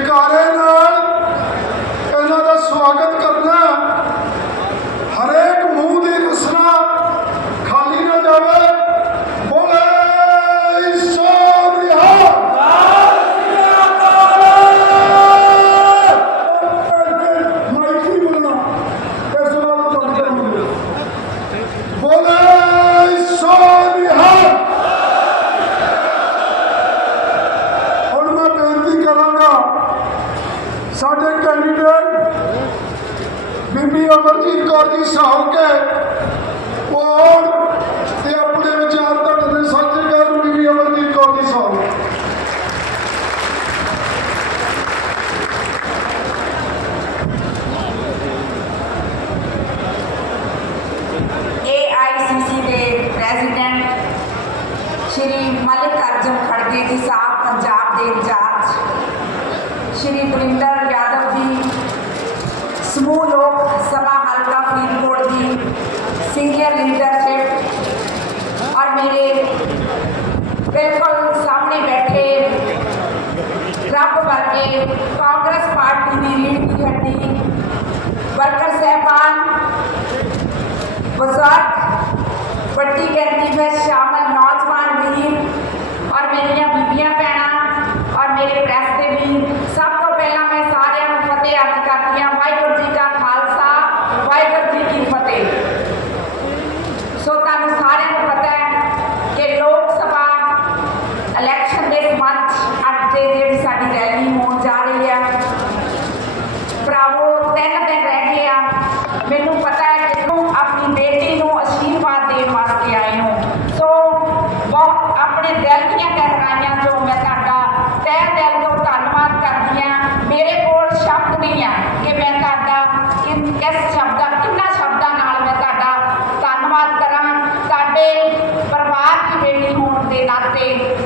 you got it? बीबी अमरजीत कौर जी साहू के और अपने विचार तक ने कर बीबी अमरजीत कौर जी साहू मलिक अर्जुन खड़गे जी साहब पंजाब के इंचार्ज श्री बरिंदर समूह लोग सभा हल्का फरीदकोट की सीनियर लीडरशिप और मेरे बिल्कुल सामने बैठे रब भर के कांग्रेस पार्टी की रीढ़ की हड्डी वर्कर साहबान बजार पट्टी कैंटी में शामिल ਮੈਨੂੰ ਪਤਾ ਹੈ ਕਿ ਤੂੰ ਆਪਣੀ ਬੇਟੀ ਨੂੰ ਅਸ਼ੀਰਵਾਦ ਦੇਣ ਵਾਸਤੇ ਆਏ ਹੋ ਸੋ ਬਹੁਤ ਆਪਣੇ ਦਿਲ ਦੀਆਂ ਗਹਿਰਾਈਆਂ ਤੋਂ ਮੈਂ ਤੁਹਾਡਾ ਤਹਿ ਦਿਲ ਤੋਂ ਧੰਨਵਾਦ ਕਰਦੀ ਆ ਮੇਰੇ ਕੋਲ ਸ਼ਬਦ ਨਹੀਂ ਆ ਕਿ ਮੈਂ ਤੁਹਾਡਾ ਕਿਸ ਸ਼ਬਦਾਂ ਕਿੰਨਾ ਸ਼ਬਦਾਂ ਨਾਲ ਮੈਂ ਤੁਹਾਡਾ ਧੰਨਵਾਦ ਕਰਾਂ ਸਾਡੇ ਪਰਿਵਾਰ ਦੀ ਬੇਟੀ ਹੋਣ ਦੇ ਨਾਤੇ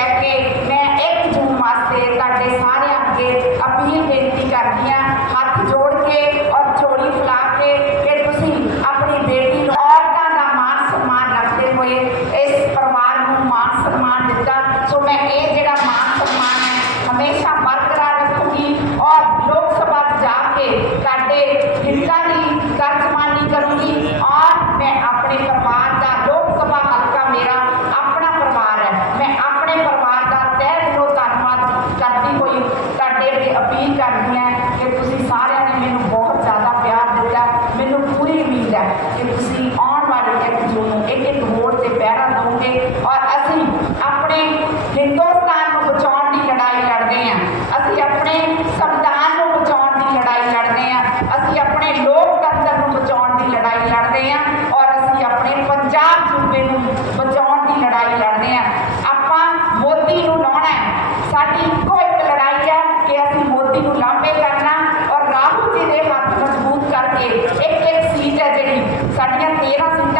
ਲੈ ਕੇ ਮੈਂ ਇੱਕ ਜੂਨ ਵਾਸਤੇ ਤੁਹਾਡੇ ਸਾਰਿਆਂ ਅੱਗੇ ਅਪੀਲ ਬੇਨਤੀ ਕਰਦੀ ਹਾਂ ਹੱਥ ਜੋੜ ਕੇ ਔਰ ਚੋੜੀ ਫਲਾ ਕੇ ਕਿ ਤੁਸੀਂ ਆਪਣੀ ਬੇਟੀ ਨੂੰ ਔਰਤਾਂ ਦਾ ਮਾਨ ਸਨਮਾਨ ਰੱਖਦੇ ਹੋਏ ਲੜਾਈ ਲੜਨੇ ਆ ਆਪਾਂ ਮੋਦੀ ਨੂੰ ਲਾਉਣਾ ਹੈ ਸਾਡੀ ਇੱਕੋ ਇੱਕ ਲੜਾਈ ਹੈ ਕਿ ਅਸੀਂ ਮੋਦੀ ਨੂੰ ਲਾਂਭੇ ਕਰਨਾ ਔਰ ਰਾਹੁਲ ਜੀ ਦੇ ਹੱਥ ਮਜ਼ਬੂਤ ਕਰਕੇ ਇੱਕ ਇੱਕ ਸੀਟ ਹੈ ਜਿਹੜੀ ਸਾਡੀਆਂ 13 ਸੀਟਾਂ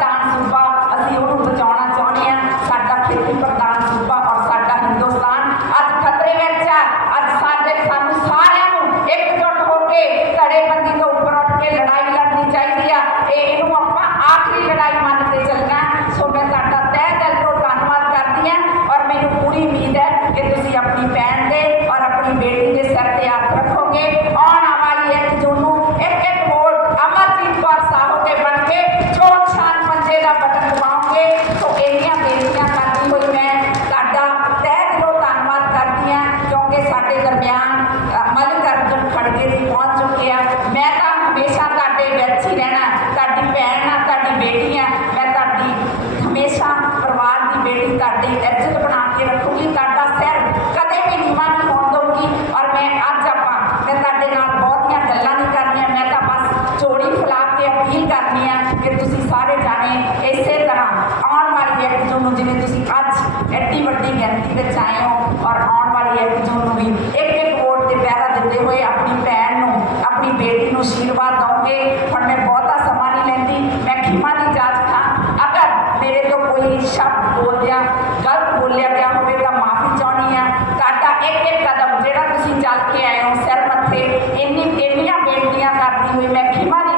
ਪ੍ਰਧਾਨ ਸੂਬਾ ਅਸੀਂ ਉਹਨੂੰ ਬਚਾਉਣਾ ਚਾਹੁੰਦੇ ਆ ਸਾਡਾ ਖੇਤੀ ਪ੍ਰਧਾਨ ਸੂਬਾ ਔਰ ਸਾਡਾ ਹਿੰਦੁਸਤਾਨ ਅੱਜ ਖਤਰੇ ਵਿੱਚ ਹੈ ਅੱਜ ਸਾਡੇ ਸਾਨੂੰ ਸਾਰਿਆਂ ਨੂੰ ਇਕਜੁੱਟ ਹੋ ਕੇ ਧੜੇਬੰਦੀ ਤੋਂ ਉੱਪਰ ਉੱਠ ਕੇ ਲੜਾਈ ਲੜਨੀ ਚਾਹੀਦੀ ਆ ਇਹ ਇਹਨੂੰ ਆਪਾਂ ਆਖਰੀ ਲੜਾਈ ਮੰਨ ਕੇ ਚੱਲਣਾ ਸੋ ਮੈਂ ਤੁਹਾਡਾ ਤਹਿ ਦਿਲ ਤੋਂ ਧੰਨਵਾਦ ਕਰਦੀ ਆ ਔਰ ਮੈਨੂੰ ਪੂਰੀ ਉਮੀਦ ਹੈ ਕਿ ਤੁਸੀਂ ਆਪਣੀ ਭੈਣ ਦੇ ਔਰ ਆਪਣੀ ਬੇਟੀ ਦੇ ਸਿਰ ਤੇ ਹੱਥ ਰੱਖੋਗੇ ਆਉਣ ਕੇ ਸੋ ਇੰਨੀਆਂ ਬੇਨਤੀਆਂ ਕਰਦੀ ਹੋਈ ਮੈਂ ਤੁਹਾਡਾ ਤਹਿ ਦਿਲੋਂ ਧੰਨਵਾਦ ਕਰਦੀ ਹਾਂ ਕਿਉਂਕਿ ਸਾਡੇ ਦਰਮਿਆਨ ਮਲਿਕ ਅਰਜਨ ਖੜਗੇ ਦੀ ਪਹੁੰਚ ਚੁੱਕੇ ਆ ਮੈਂ ਤਾਂ ਹਮੇਸ਼ਾ ਤੁਹਾਡੇ ਵਿੱਚ ਹੀ ਰਹਿਣਾ ਤੁਹਾਡੀ ਭੈਣ ਆ ਤੁਹਾਡੀ ਬੇਟੀ ਆ ਮੈਂ ਤੁਹਾਡੀ ਹਮੇਸ਼ਾ ਪਰਿਵਾਰ ਦੀ ਬੇਟੀ ਤੁਹਾਡੀ ਆਪਣੀ ਬੇਟੀ ਨੂੰ ਆਸ਼ੀਰਵਾਦ ਦਵਾਂਗੇ ਹੁਣ ਮੈਂ ਬਹੁਤਾ ਸਮਾਂ ਨਹੀਂ ਲੈਂਦੀ ਮੈਂ ਖਿਮਾ ਦੀ ਜਾਂਚ ਖਾਂ ਅਗਰ ਮੇਰੇ ਤੋਂ ਕੋਈ ਸ਼ਬਦ ਬੋਲਿਆ ਗਲਤ ਬੋਲਿਆ ਗਿਆ ਹੋਵੇ ਤਾਂ ਮਾਫੀ ਚਾਹਣੀ ਆ ਤੁਹਾਡਾ ਇੱਕ ਇੱਕ ਕਦਮ ਜਿਹੜਾ ਤੁਸੀਂ ਚੱਲ ਕੇ ਆਏ ਹੋ ਸਿਰ ਮੱਥੇ ਇੰਨੀ ਇੰਨੀਆਂ ਬੇਨਤੀਆਂ ਕਰਦੀ ਹੋਈ ਮੈਂ ਖਿਮਾ